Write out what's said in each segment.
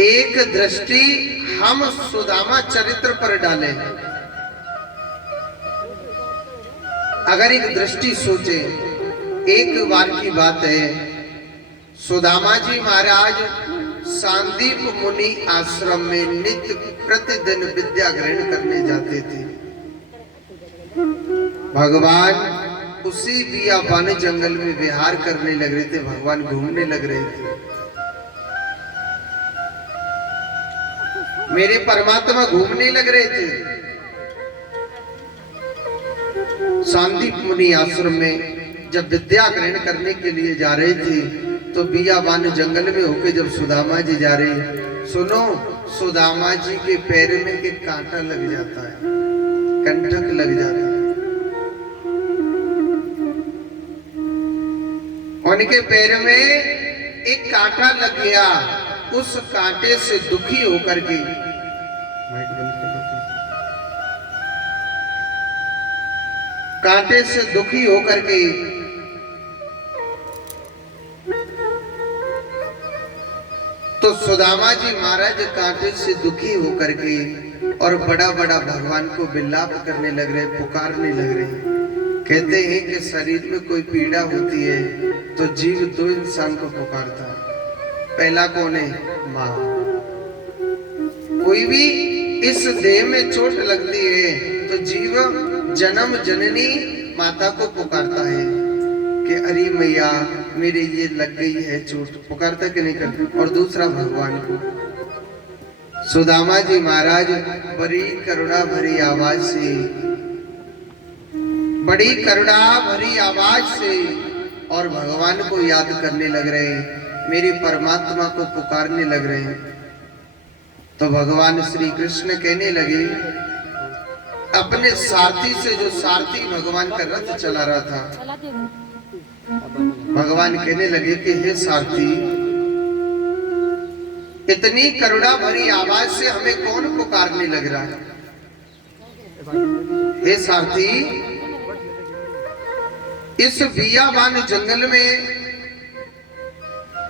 एक दृष्टि हम सुदामा चरित्र पर डालें। अगर एक दृष्टि सोचे, एक बार की बात है, सुदामा जी महाराज सांदीप मुनि आश्रम में नित्य प्रतिदिन विद्या ग्रहण करने जाते थे। भगवान उसी बियाबान जंगल में विहार करने लग रहे थे, भगवान घूमने लग रहे थे। मेरे परमात्मा घूमने लग रहे थे। सांदीप मुनि आश्रम में जब विद्या ग्रहण करने के लिए जा रहे थे तो बियाबान जंगल में होके जब सुदामा जी जा रहे, सुनो, सुदामा जी के पैर में के कांटा लग जाता है, कंटक लग जाता है। उनके पैर में एक कांटा लग गया। उस कांटे से दुखी होकर के कांटे से दुखी होकर के तो सुदामा जी महाराज कांटे से दुखी होकर के और बड़ा बड़ा भगवान को विलाप करने लग रहे, पुकारने लग रहे। कहते हैं कि शरीर में कोई पीड़ा होती है तो जीव दो इंसान को पुकारता है। पहला कौन है? माँ। कोई भी इस देह में चोट लगती है तो जीव जन्म जननी माता को पुकारता है कि अरे मैया मेरे ये लग गई है चोट, पुकारता कि नहीं करता। और दूसरा भगवान को। सुदामा जी महाराज बड़ी करुणा भरी आवाज से, बड़ी करुणा भरी आवाज से और भगवान को याद करने लग रहे हैं, मेरे परमात्मा को पुकारने लग रहे हैं। तो भगवान श्री कृष्ण कहने लगे अपने सारथी से, जो सारथी भगवान का रथ चला रहा था, भगवान कहने लगे कि हे सारथी, इतनी करुणा भरी आवाज से हमें कौन पुकारने लग रहा है? हे सारथी, इस बियाबान जंगल में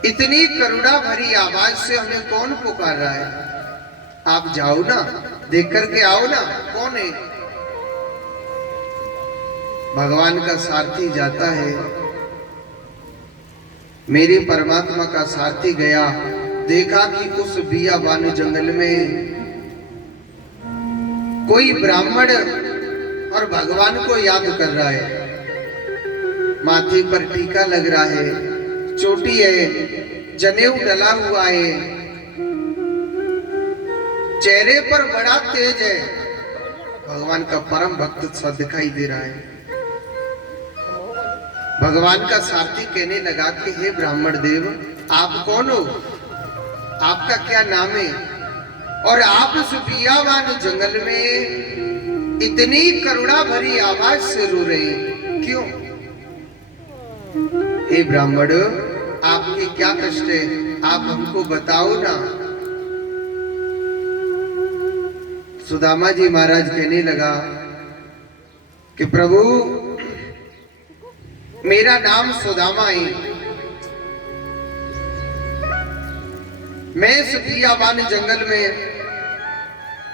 इतनी करुणा भरी आवाज से हमें कौन पुकार रहा है? आप जाओ ना, देख करके आओ ना, कौन है? भगवान का सारथी जाता है, मेरे परमात्मा का सारथी गया, देखा कि उस बियाबान जंगल में कोई ब्राह्मण और भगवान को याद कर रहा है। माथे पर टीका लग रहा है, चोटी है, जनेऊ डला हुआ है, चेहरे पर बड़ा तेज है, भगवान का परम भक्त सा दिखाई दे रहा है। भगवान का सारथी कहने लगा कि हे ब्राह्मण देव, आप कौन हो? आपका क्या नाम है? और आप इस बियाबान जंगल में इतनी करुणा भरी आवाज से रो रहे, क्यों? हे ब्राह्मण, आपके क्या कष्ट है? आप हमको बताओ ना। सुदामा जी महाराज कहने लगा कि प्रभु, मेरा नाम सुदामा है, मैं इस बियाबान जंगल में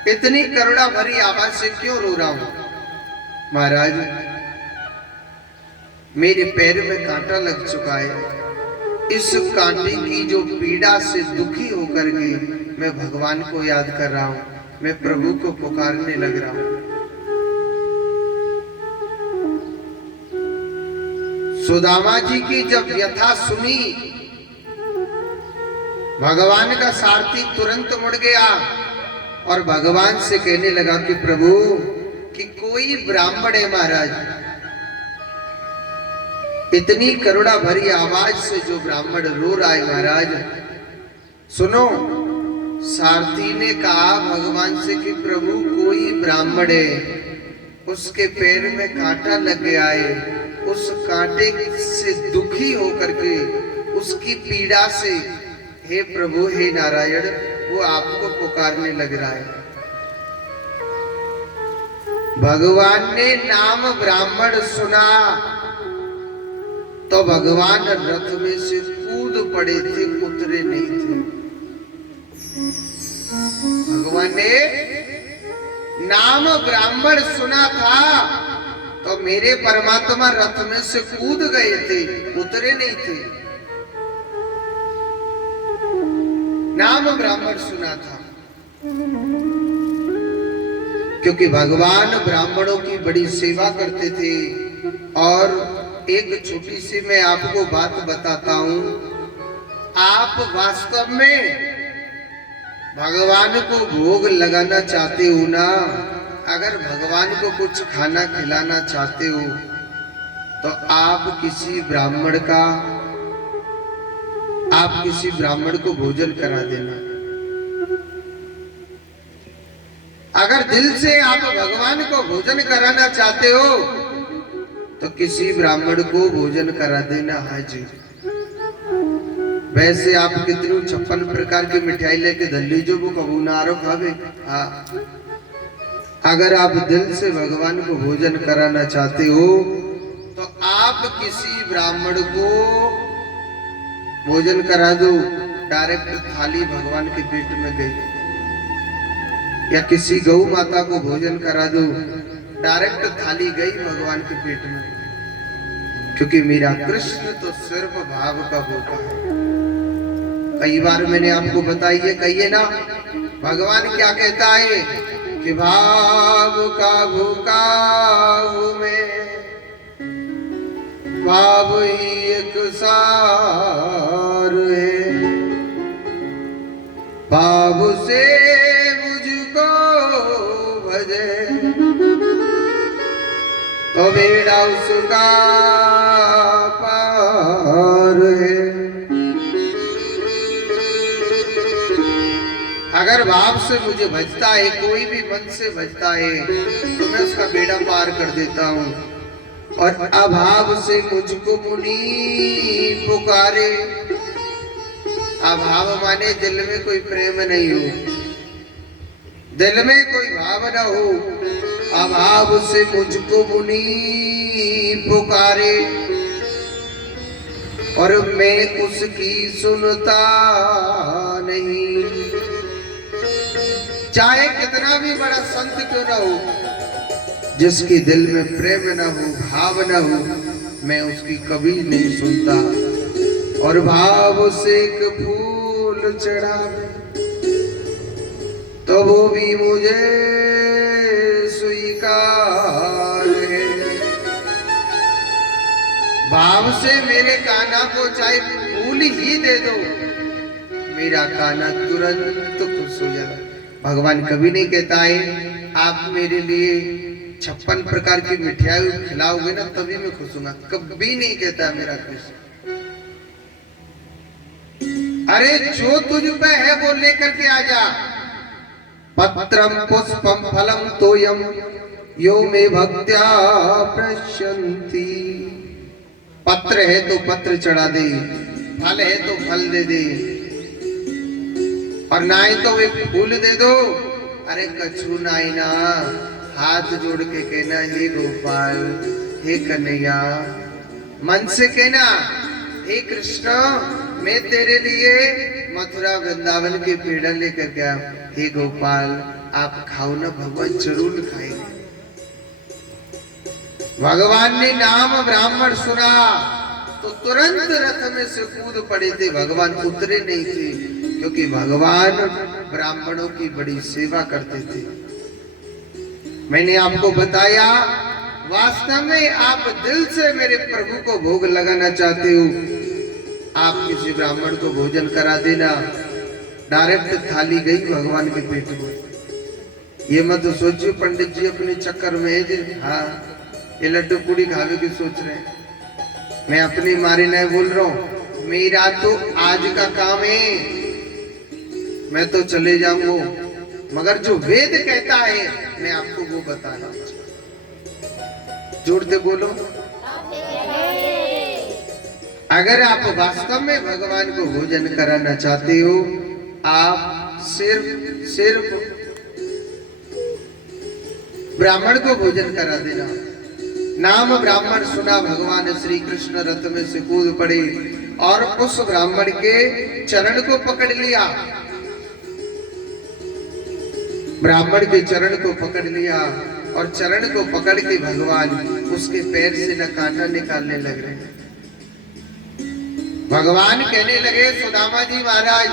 इतनी करुणा भरी आवाज से क्यों रो रहा हूं? महाराज, मेरे पैर में कांटा लग चुका है। इस कांटे की जो पीड़ा से दुखी होकर के मैं भगवान को याद कर रहा हूं, मैं प्रभु को पुकारने लग रहा हूं। सुदामा जी की जब व्यथा सुनी, भगवान का सारथी तुरंत मुड़ गया और भगवान से कहने लगा कि प्रभु, कि कोई ब्राह्मण है महाराज, इतनी करुणा भरी आवाज से जो ब्राह्मण रो रहा है महाराज। सुनो, सारथी ने कहा भगवान से कि प्रभु, कोई ब्राह्मण है, उसके पैर में कांटा लग गया है, उस कांटे से दुखी होकर के उसकी पीड़ा से, हे प्रभु, हे नारायण, वो आपको पुकारने लग रहा है। भगवान ने नाम ब्राह्मण सुना तो भगवान रथ में से कूद पड़े थे, उतरे नहीं थे। भगवान ने नाम ब्राह्मण सुना था तो मेरे परमात्मा रथ में से कूद गए थे, उतरे नहीं थे। नाम ब्राह्मण सुना था क्योंकि भगवान ब्राह्मणों की बड़ी सेवा करते थे। और एक छोटी सी मैं आपको बात बताता हूं, आप वास्तव में भगवान को भोग लगाना चाहते हो ना, अगर भगवान को कुछ खाना खिलाना चाहते हो तो आप किसी ब्राह्मण को भोजन करा देना। अगर दिल से आप भगवान को भोजन कराना चाहते हो तो किसी ब्राह्मण को भोजन करा देना। हाँ जी, वैसे आप कितनी 56 प्रकार की मिठाई लेके दल्ली जो वो कबू नारो खावे। हाँ, अगर आप दिल से भगवान को भोजन कराना चाहते हो तो आप किसी ब्राह्मण को भोजन करा दो। डायरेक्ट थाली भगवान के पेट में गई। या किसी गौ माता को भोजन करा दो, डायरेक्ट थाली गई भगवान के पेट में। क्योंकि मेरा कृष्ण तो सिर्फ भाव का भूखा है। कई बार मैंने आपको बताई है, कहिए ना, भगवान क्या कहता है कि भाव का भूखा हूं मैं, भाव ही एक सार है, भाव से मुझको भजे तो बेड़ा उसका पार है। अगर भाव से मुझे भजता है, कोई भी मन से भजता है तो मैं उसका बेड़ा पार कर देता हूँ। और अभाव से मुझको मुनि पुकारे। अभाव माने दिल में कोई प्रेम नहीं हो, दिल में कोई भाव न हो। अभाव से मुझको मुनि पुकारे और मैं उसकी सुनता नहीं। चाहे कितना भी बड़ा संत क्यों ना हो, जिसके दिल में प्रेम न हो, भाव न हो, मैं उसकी कभी नहीं सुनता। और भाव से एक फूल चढ़ावे तो वो भी मुझे स्वीकार है। भाव से मेरे कान्हा को चाहे फूल ही दे दो, मेरा कान्हा तुरंत खुश हो जाता। भगवान कभी नहीं कहता है आप मेरे लिए 56 प्रकार की मिठाई खिलाओगे ना तभी मैं खुश हूंगा, कभी नहीं कहता मेरा कृष्ण। अरे जो तुझ पे है वो लेकर के आ जा। पत्रम पुष्पम फलम तोयम यो मे भक्त्या प्रशंति। पत्र है तो पत्र चढ़ा दे, फल है तो फल दे दे, और ना ही तो एक फूल दे दो। अरे कछु नाई ना, हाथ जोड़ के कहना हे गोपाल, हे कन्हैया, मन से कहना हे कृष्ण, मैं तेरे लिए मथुरा वृंदावन के पेड़ा लेकर गया। हे गोपाल आप खाओ ना, भगवान जरूर खाएंगे। भगवान ने नाम ब्राह्मण सुना तो तुरंत रथ में से कूद पड़े थे। भगवान उतरे नहीं थे क्योंकि भगवान ब्राह्मणों की बड़ी सेवा करते थे। मैंने आपको बताया, वास्तव में आप दिल से मेरे प्रभु को भोग लगाना चाहते हो, आप किसी ब्राह्मण को भोजन करा देना। डायरेक्ट थाली गई भगवान के पेट में। ये मत सोचिए पंडित जी अपने चक्कर में है, हाँ ये लड्डू पूड़ी खावे की सोच रहे हैं। मैं अपनी मारी नहीं बोल रहा हूं, मेरा तो आज का काम है, मैं तो चले जाऊंगा, मगर जो वेद कहता है मैं आपको वो बता रहा हूं। जोड़ते बोलो, अगर आप वास्तव में भगवान को भोजन कराना चाहते हो, आप सिर्फ ब्राह्मण को भोजन करा देना। नाम ब्राह्मण सुना, भगवान श्री कृष्ण रथ में से कूद पड़े और उस ब्राह्मण के चरण को पकड़ लिया। ब्राह्मण के चरण को पकड़ लिया और चरण को पकड़ के भगवान उसके पैर से न कांटा निकालने लग रहे। भगवान कहने लगे, सुदामा जी महाराज,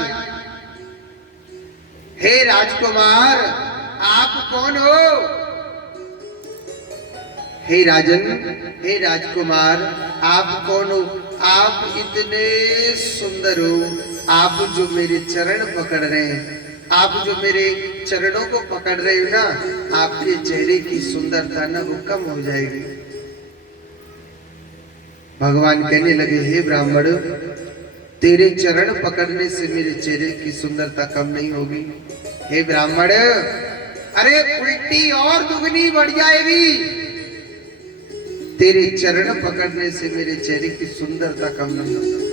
हे राजकुमार, आप कौन हो? हे राजन, हे राजकुमार, आप कौन हो? आप इतने सुंदर हो, आप जो मेरे चरण पकड़ रहे हैं, आप जो मेरे चरणों को पकड़ रहे हो ना, आपके चेहरे की सुंदरता ना वो कम हो जाएगी। भगवान कहने लगे, हे ब्राह्मण, तेरे चरण पकड़ने से मेरे चेहरे की सुंदरता कम नहीं होगी। हे ब्राह्मण, अरे उल्टी और दुगनी बढ़ जाएगी। तेरे चरण पकड़ने से मेरे चेहरे की सुंदरता कम नहीं होगी।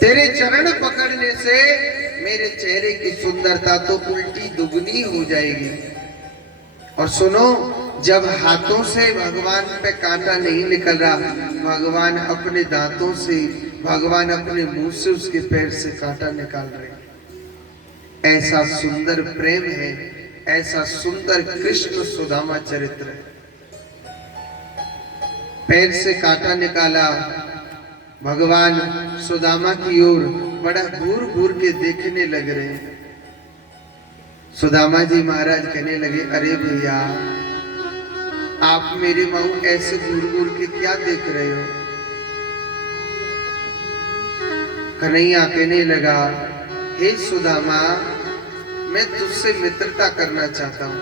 तेरे चरण पकड़ने से मेरे चेहरे की सुंदरता तो उल्टी दुगनी हो जाएगी। और सुनो, जब हाथों से भगवान पे कांटा नहीं निकल रहा, भगवान अपने दांतों से, भगवान अपने मुंह से उसके पैर से कांटा निकाल रहे। ऐसा सुंदर प्रेम है, ऐसा सुंदर कृष्ण सुदामा चरित्र है। पैर से कांटा निकाला, भगवान सुदामा की ओर बड़ा घूर घूर के देखने लग रहे हैं। सुदामा जी महाराज कहने लगे, अरे भैया, आप मेरे मुंह ऐसे घूर घूर के क्या देख रहे हो? कन्हैया कहने लगा, हे सुदामा, मैं तुझसे मित्रता करना चाहता हूं,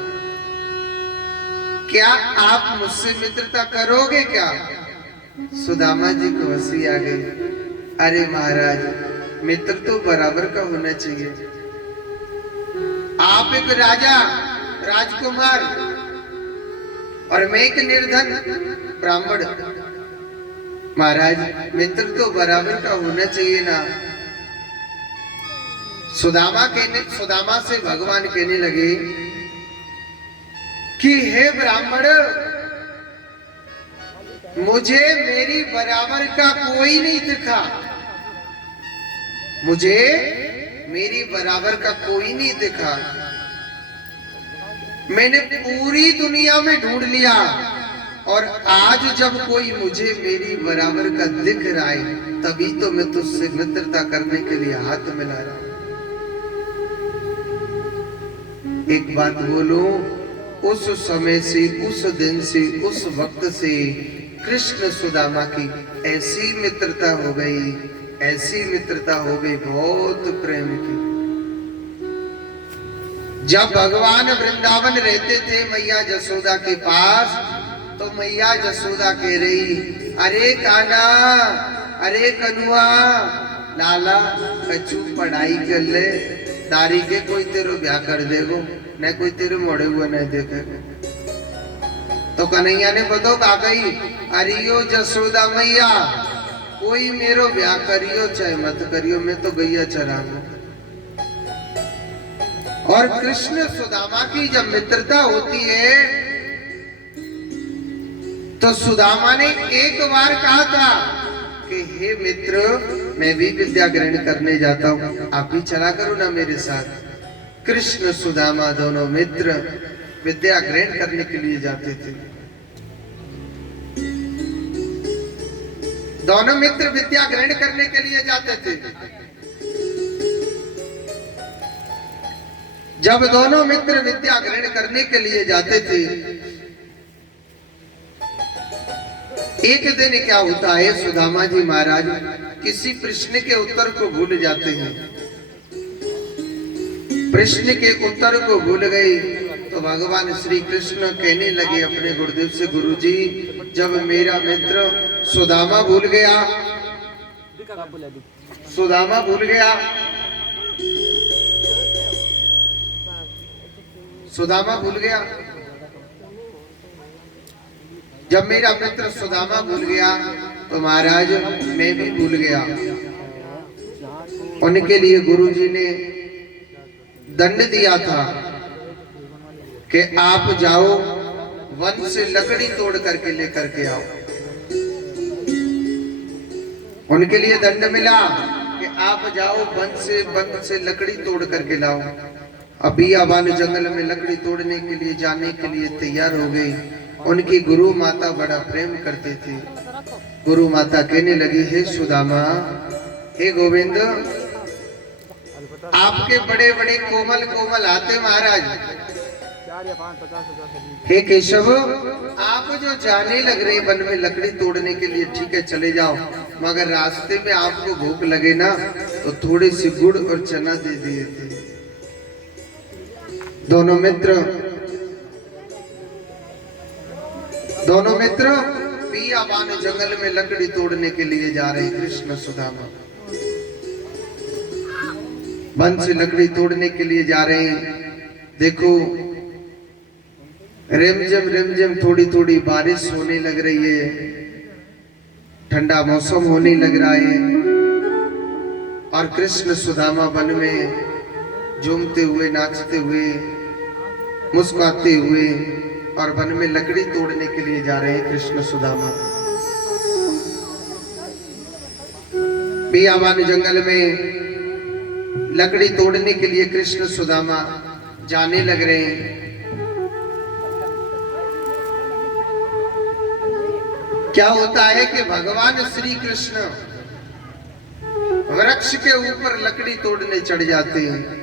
क्या आप मुझसे मित्रता करोगे क्या? सुदामा जी को हंसी आ गई। अरे महाराज, मित्र तो बराबर का होना चाहिए। आप एक राजा, राजकुमार, और मैं एक निर्धन ब्राह्मण। महाराज, मित्र तो बराबर का होना चाहिए ना। सुदामा से भगवान कहने लगे कि हे ब्राह्मण, मुझे मेरी बराबर का कोई नहीं दिखा। मुझे मेरी बराबर का कोई नहीं दिखा। मैंने पूरी दुनिया में ढूंढ लिया, और आज जब कोई मुझे मेरी बराबर का दिख रहा है, तभी तो मैं तुझसे मित्रता करने के लिए हाथ मिला रहा हूं। एक बात बोलो, उस समय से, उस दिन से, उस वक्त से कृष्ण सुदामा की ऐसी मित्रता हो गई, ऐसी मित्रता हो गई, बहुत प्रेम की। जब भगवान वृंदावन रहते थे मैया जसोदा के पास, तो मैया जसोदा कह रही, अरे कान्हा, अरे कनुआ, लाला कछु पढ़ाई कर ले, दारी के कोई तेरो ब्याह कर देगो, न कोई तेरे मोड़े हुए न देखेगो। तो कन्हैया ने बतो का गई, अरियो जसोदा मैया, कोई मेरो ब्याह करियो चाहे मत करियो, मैं तो गैया चराऊंगा। और कृष्ण सुदामा की जब मित्रता होती है, तो सुदामा ने एक बार कहा था कि हे मित्र, मैं भी विद्या ग्रहण करने जाता हूं, आप भी चला करो ना मेरे साथ। कृष्ण सुदामा दोनों मित्र विद्या ग्रहण करने के लिए जाते थे। दोनों मित्र विद्या ग्रहण करने के लिए जाते थे। जब दोनों मित्र विद्या ग्रहण करने के लिए जाते थे, एक दिन क्या होता है, सुदामा जी महाराज किसी प्रश्न के उत्तर को भूल जाते हैं। प्रश्न के उत्तर को भूल गए, तो भगवान श्री कृष्ण कहने लगे अपने गुरुदेव से, गुरुजी, जब मेरा मित्र सुदामा भूल गया, सुदामा भूल गया, सुदामा भूल गया, जब मेरा मित्र सुदामा भूल गया, तो महाराज मैं भी भूल गया। उनके लिए गुरुजी ने दंड दिया था कि आप जाओ वन से लकड़ी तोड़ करके लेकर के आओ। उनके लिए दंड मिला कि आप जाओ वन से लकड़ी तोड़ करके लाओ। अभी आबान जंगल में लकड़ी तोड़ने के लिए जाने के लिए तैयार हो गई। उनकी गुरु माता बड़ा प्रेम करते थे। गुरु माता कहने लगी, हे सुदामा, हे गोविंद, आपके बड़े बड़े कोमल कोमल हाथे महाराज, हे केशव, आप जो जाने लग रहे वन में लकड़ी तोड़ने के लिए, ठीक है चले जाओ, मगर रास्ते में आपको भूख लगे ना तो थोड़ी सी गुड़ और चना दे दिए थे। दोनों मित्र बियाबान जंगल में लकड़ी तोड़ने के लिए जा रहे हैं। कृष्ण सुदामा वन से लकड़ी तोड़ने के लिए जा रहे हैं। देखो रिमझिम थोड़ी थोड़ी बारिश होने लग रही है, ठंडा मौसम होने लग रहा है, और कृष्ण सुदामा वन में झूमते हुए, नाचते हुए, मुस्कुराते हुए और वन में लकड़ी तोड़ने के लिए जा रहे हैं। कृष्ण सुदामा बियाबान जंगल में लकड़ी तोड़ने के लिए कृष्ण सुदामा जाने लग रहे हैं। क्या होता है कि भगवान श्री कृष्ण वृक्ष के ऊपर लकड़ी तोड़ने चढ़ जाते हैं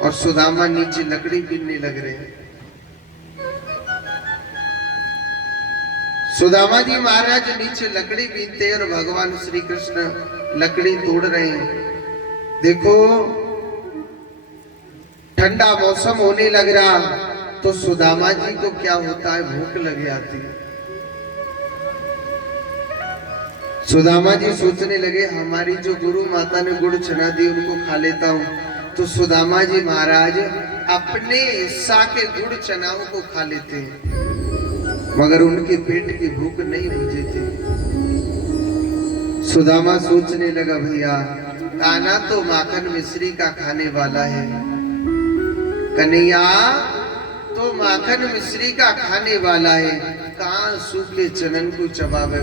और सुदामा नीचे लकड़ी बीनने लग रहे हैं। सुदामा जी महाराज नीचे लकड़ी बीनते हैं और भगवान श्री कृष्ण लकड़ी तोड़ रहे हैं। देखो ठंडा मौसम होने लग रहा तो सुदामा जी को क्या होता है, भूख लग जाती है। सुदामा जी सोचने लगे, हमारी जो गुरु माता ने गुड़ चना दी उनको खा लेता हूँ। तो सुदामा जी महाराज अपने हिस्सा के गुड़ चनाओं को खा लेते हैं, मगर उनके पेट की भूख नहीं बुझी थी। सुदामा सोचने लगा, भैया कान्हा तो माखन मिश्री का खाने वाला है, कन्हैया तो माखन मिश्री का खाने वाला है, कहाँ सूखे चनन को चबावे,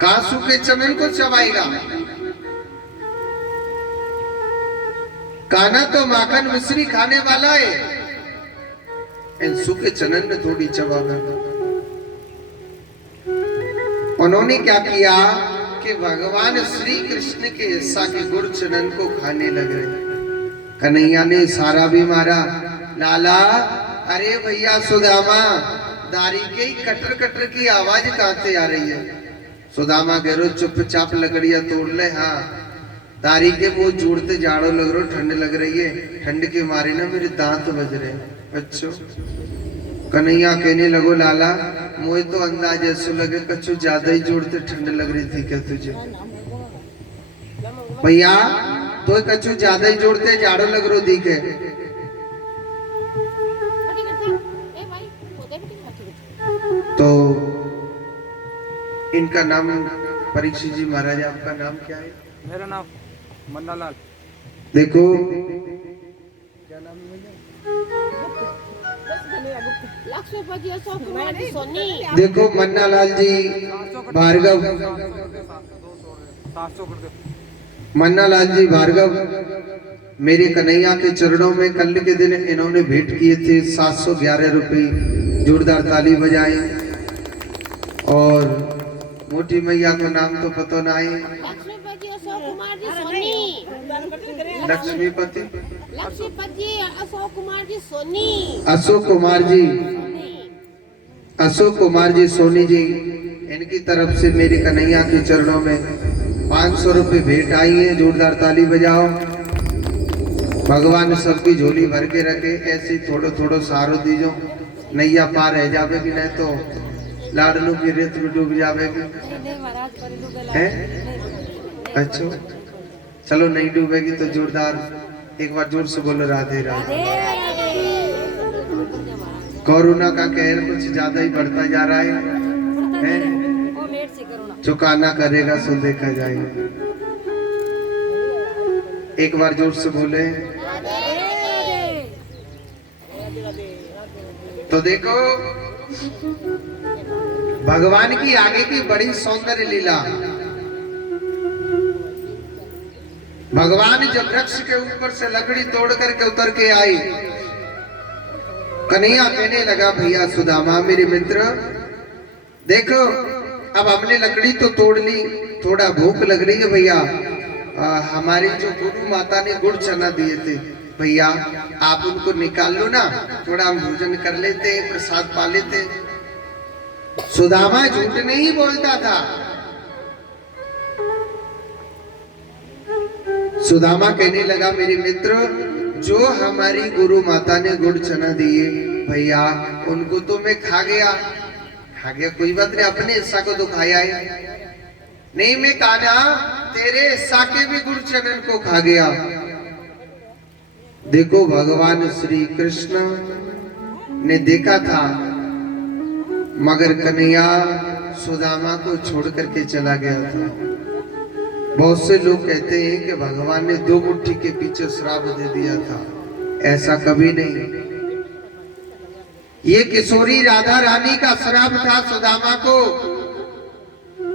कहाँ सूखे चनन को चबाएगा। कान्हा तो माखन मिश्री खाने वाला है, इन सूखे चनन में थोड़ी चबावे। उन्होंने क्या किया कि भगवान श्री कृष्ण के हिस्सा के गुड़ चनन को खाने लग रहे। कन्हैया ने सारा भी मारा, लाला, अरे भैया सुदामा, दारी के कटर कटर की आवाज कहां से आ रही है। सुदामा कह रहे, चुपचाप लकड़ियां तोड़ ले। हाँ, दारी के मुंह जोड़ते जाड़ो लग रहा, ठंड लग रही है, ठंड के मारे ना मेरे दांत बज रहे। अच्छा, कन्हैया कहने लगो, लाला मुझे तो अंदाज ऐसा लगे कछु ज्यादा ही जोड़ते ठंड लग रही थी क्या तुझे। भैया तो कछु ज्यादा ही जोड़ते जाड़ो लग रो दिखे। तो इनका नाम परीक्षित जी महाराज, आपका नाम क्या है? मेरा नाम मन्नालाल। देखो क्या नाम है? देखो मन्नालाल जी भार्गव, मन्नालाल जी भार्गव मेरे कन्हैया के चरणों में कल के दिन इन्होंने भेंट किए थे 711 रुपए। जोरदार ताली बजाएं। और मोटी मैया को नाम तो पता नहीं, लक्ष्मीपति अशोक कुमार जी सोनी जी, इनकी तरफ से मेरे कन्हैया के चरणों में 500 रुपए भेंट आई है। जोरदार ताली बजाओ। भगवान सबकी झोली भर के रखे, ऐसे थोड़ो थोड़ो सहारो दीजो, नैया पार रह जावेगी, नहीं तो लाडलू की रेत में डूब जावेगी। अच्छा चलो, नहीं डूबेगी तो जोरदार एक बार जोर से बोलो, राधे राधे। कोरोना का कहर कुछ ज्यादा ही बढ़ता जा रहा है? चुकाना करेगा सो देखा जाएगा। एक बार जोर से बोले तो देखो भगवान की आगे की बड़ी सौंदर्य लीला। भगवान जब वृक्ष के ऊपर से लकड़ी तोड़ करके उतर के आई, कन्हैया कहने लगा भैया सुदामा मेरे मित्र देखो अब हमने लकड़ी तो तोड़ ली, थोड़ा भूख लग रही है भैया, हमारी जो गुरु माता ने गुड़ चना दिए थे भैया आप उनको निकाल लो ना, थोड़ा हम भोजन कर लेते, प्रसाद पा लेते। सुदामा झूठ नहीं बोलता था। सुदामा कहने लगा मेरे मित्र जो हमारी गुरु माता ने गुड़ चना दिए भैया उनको तो मैं खा गया कोई बात नहीं, अपने हिस्सा को तो खाया है नहीं, मैं कान्हा तेरे हिस्सा के भी गुड़ चनन को खा गया। देखो भगवान श्री कृष्ण ने देखा था मगर कन्हैया सुदामा को छोड़ करके चला गया था। बहुत से लोग कहते हैं कि भगवान ने 2 मुट्ठी के पीछे श्राप दे दिया था, ऐसा कभी नहीं। ये किशोरी राधा रानी का श्राप था सुदामा को।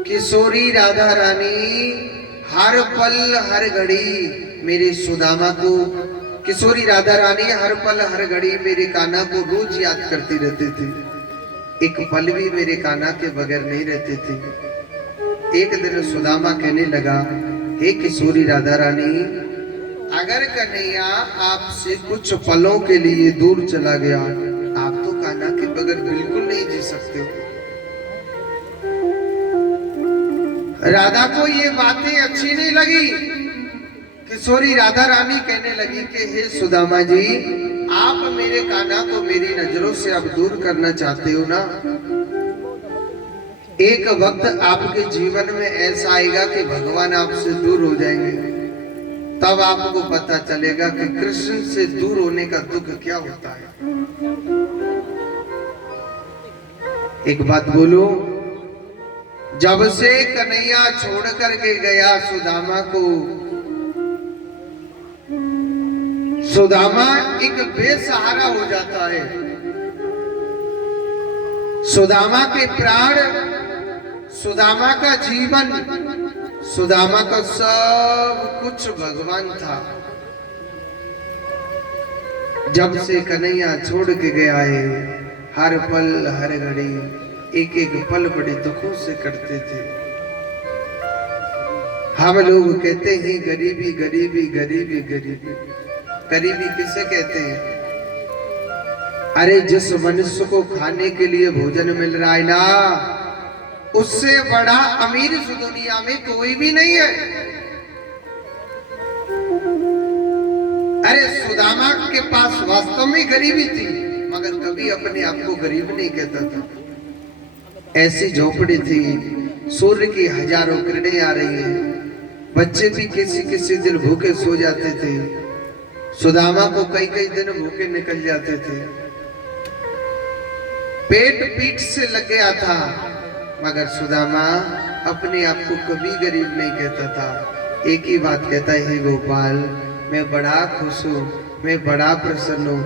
किशोरी राधा रानी हर पल हर घड़ी मेरे सुदामा को, किशोरी राधा रानी हर पल हर घड़ी मेरे कान्हा को रोज याद करती रहती थी, एक पल भी मेरे कान्हा के बगैर नहीं रहती थी। एक दिन सुदामा कहने लगा हे किशोरी राधा रानी अगर कन्हैया आपसे कुछ पलों के लिए दूर चला गया, आप तो कान्हा के बगैर बिल्कुल नहीं जी सकते हो। राधा को ये बातें अच्छी नहीं लगी। किशोरी राधा रानी कहने लगी कि हे सुदामा जी आप मेरे कान्हा को मेरी नजरों से अब दूर करना चाहते हो ना, एक वक्त आपके जीवन में ऐसा आएगा कि भगवान आपसे दूर हो जाएंगे, तब आपको पता चलेगा कि कृष्ण से दूर होने का दुख क्या होता है। एक बात बोलो, जब से कन्हैया छोड़ करके गया सुदामा को, सुदामा एक बेसहारा हो जाता है। सुदामा के प्राण, सुदामा का जीवन, सुदामा का सब कुछ भगवान था। जब से कन्हैया छोड़ के गया है हर पल हर घड़ी एक एक पल बड़े दुखों से कटते थे। हम लोग कहते हैं गरीबी गरीबी गरीबी गरीबी, गरीबी किसे कहते हैं? अरे जिस मनुष्य को खाने के लिए भोजन मिल रहा है ना, उससे बड़ा अमीर इस दुनिया में कोई भी नहीं है। अरे सुदामा के पास वास्तव में गरीबी थी मगर कभी अपने आप को गरीब नहीं कहता था। ऐसी झोपड़ी थी, सूर्य की हजारों किरणें आ रही हैं, बच्चे भी किसी किसी दिन भूखे सो जाते थे। सुदामा को कई कई दिन भूखे निकल जाते थे, पेट पीठ से लग गया था मगर सुदामा अपने आप को कभी गरीब नहीं कहता था। एक ही बात कहता है, हे गोपाल मैं बड़ा खुश हूँ, मैं बड़ा प्रसन्न हूँ।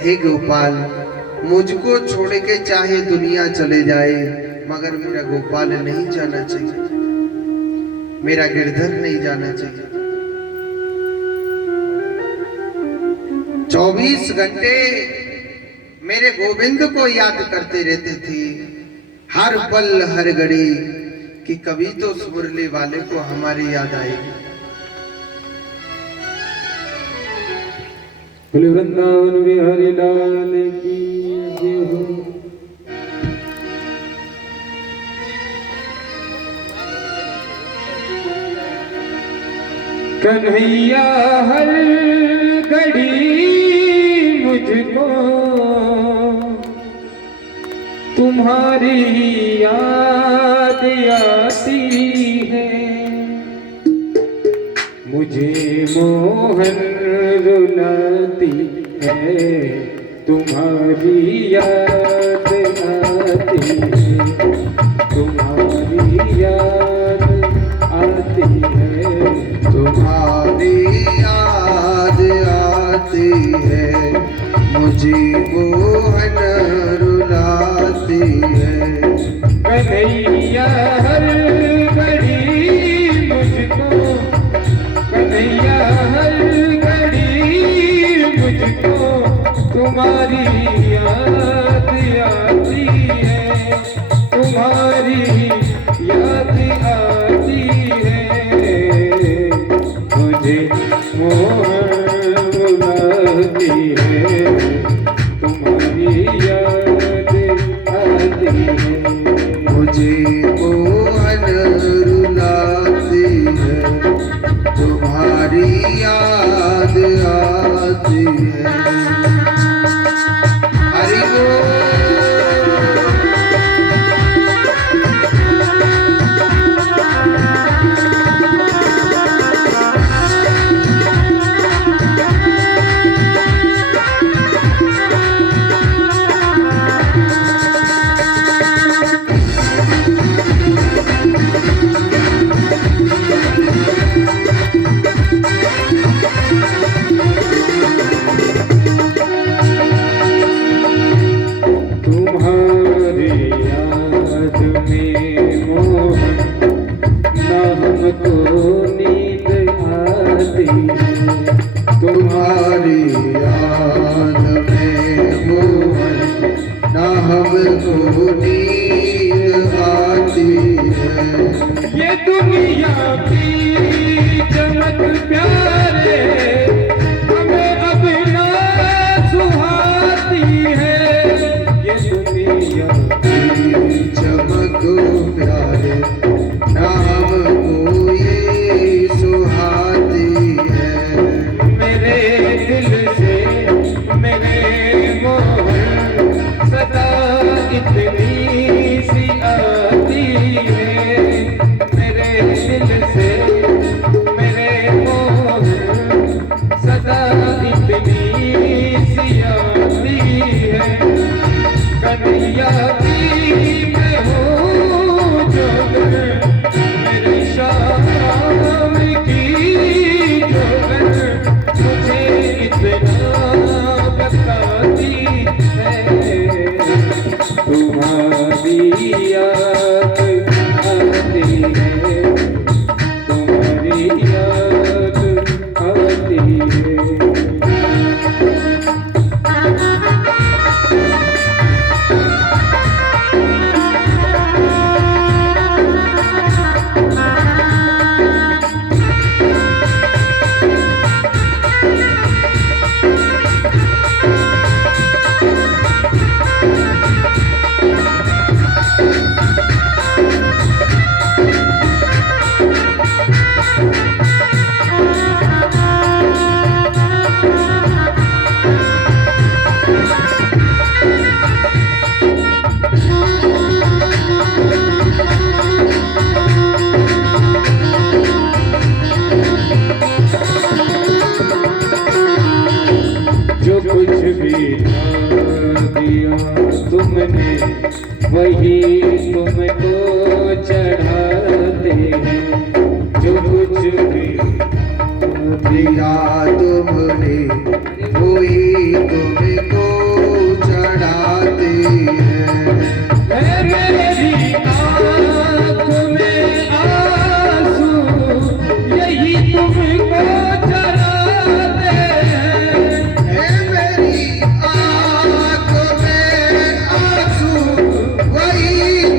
हे गोपाल मुझको छोड़ के चाहे दुनिया चले जाए मगर मेरा गोपाल नहीं जाना चाहिए, मेरा गिरधर नहीं जाना चाहिए। 24 घंटे मेरे गोविंद को याद करते रहते थे, हर पल हर घड़ी कि कभी तो उस मुरली वाले को हमारी याद आएगी। वृंदावन बिहारी लाल की जय हो। कन्हैया हर घड़ी मुझको तुम्हारी याद आती है, मुझे मोहन रुलाती है, तुम्हारी याद आती है, तुम्हारी याद आती है, तुम्हारी याद आती है, मुझे मोहन रुलाती है। कन्हैया हर घड़ी मुझको, कन्हैया तुम्हारी याद आती है, तुम्हारी याद आती है, मुझे मोहन बुलाती है, तुम्हारी याद आती है, मुझे मोहन रुलाती है, तुम्हारी याद आती है। हरि बोल। तुम्हारी याद में मोहन ना हमको नींद आती है, तुम्हारी याद में मोहन ना हमको नींद आती है। ये दुनिया की चमक प्यारे हमें अब ना सुहाती है, ये दुनिया की चमक प्यारे ना हमको ये सुहाती है। मेरे दिल से मेरे मोहन सदा इतनी सी आती है, मेरे दिल से मेरे मोहन सदा इतनी सी आती है। कन्हैया की मैं हूँ जोगर, मेरी शाम की जोगर, मुझे इतना बताती है, तुम्हारी याद आती है, तुम्हारी याद आती है। जो कुछ भी दिया तुमने वही तुमको चढ़ाते हैं, जो कुछ भी दिया तुमने वही तुमको चढ़ाती है। मेरी आँख में आंसू यही तुमको चढ़ाते हैं, मेरी आँख में आंसू वही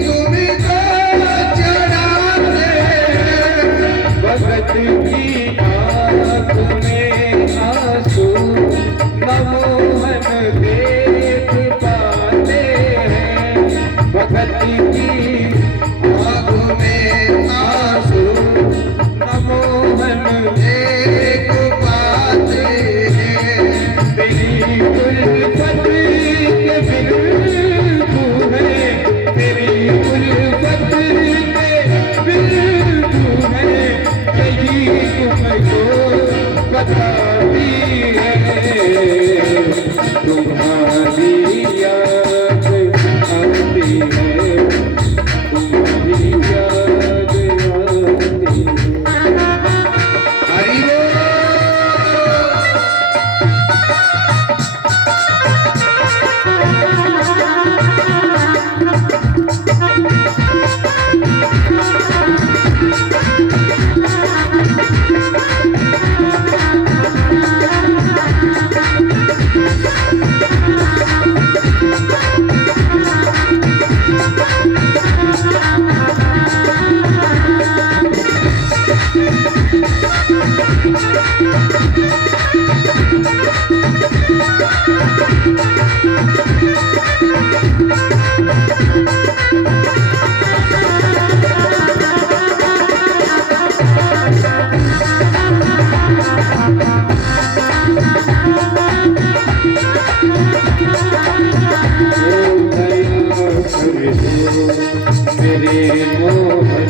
मेरे मोहन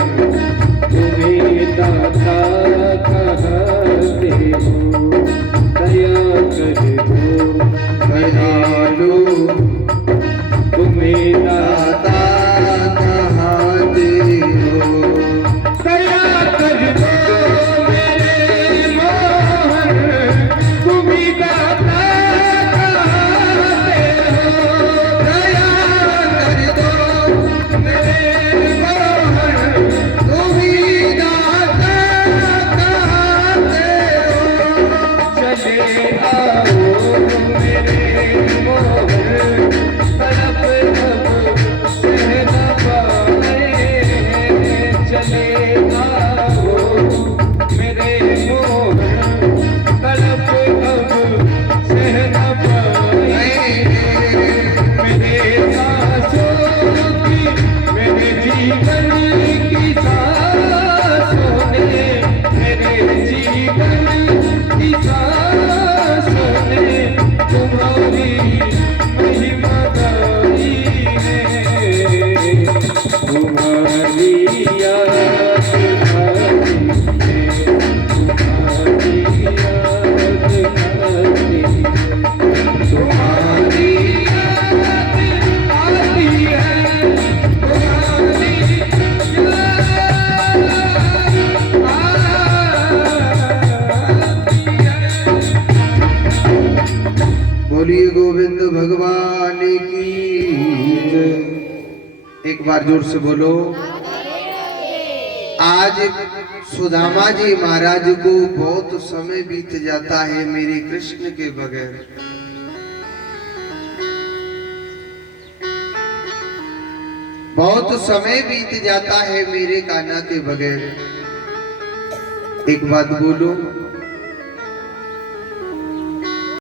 तुम्हें दाता कहते हो, दया कर दो दयालु तुम्हें दाता कहते हो। दया कर दो मेरे मोहन तुम्हें दाता कहते हो, दया कर दो मेरे मोहन तुम्हीं दाता कहते हो। चले आओ मेरे मोहन तड़प अब सह न पाए, चले आओ मेरे मोहन तड़प अब सह न पाए, मेरे सांसों की मेरे जीवन की सांसों ने, मेरे जीवन की सांसों ने तुम्हारी महिमा गाई है, तुम्हारी याद आती है, तुम्हारी याद आती है, तुम्हारी याद आती है, तुम्हारी बोलिए गोविंद भगवान की जय। एक बार जोर से बोलो। आज सुदामा जी महाराज को बहुत समय बीत जाता है मेरे कृष्ण के बगैर। बहुत समय बीत जाता है मेरे कान्हा के बगैर। एक बात बोलो,